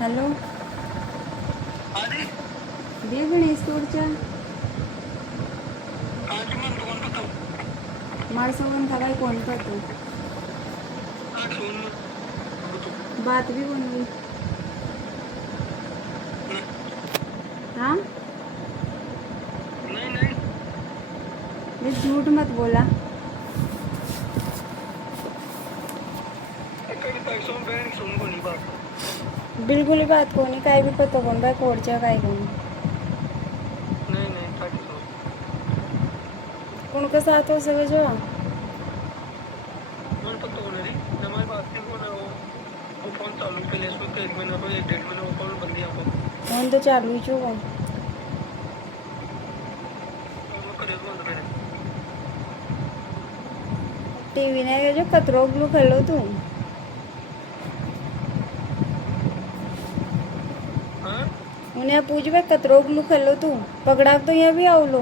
हॅलो आधी दे गणेश तोडच्या आज मन कोण पतो मारसवन था भाई कौन पतो आज सुन बात भी बनवी हाँ नहीं नहीं ये झूठ मत बोला कभी पैसों बैंक सुन को नहीं बात बिलकुल ही बात को नहीं काय भी पतो कोण भाई कोडच्या काय कोण नहीं नहीं ताकि सुन कोण का साथ हो सके जो मन पतो को नहीं जब हमारी बात थी वो फोन चालू के लिए इसको 1 महीना तो 1 डेढ़ महीना वो कॉल बंद दिया आपको फोन तो चालू ही चुका वो करे बंद करे टीवी ने जो कतरो ब्लू खेलो तू हाँ उन्हें पूछ भाई कतरो ब्लू खेलो तू पकड़ा तो यहाँ भी आओ लो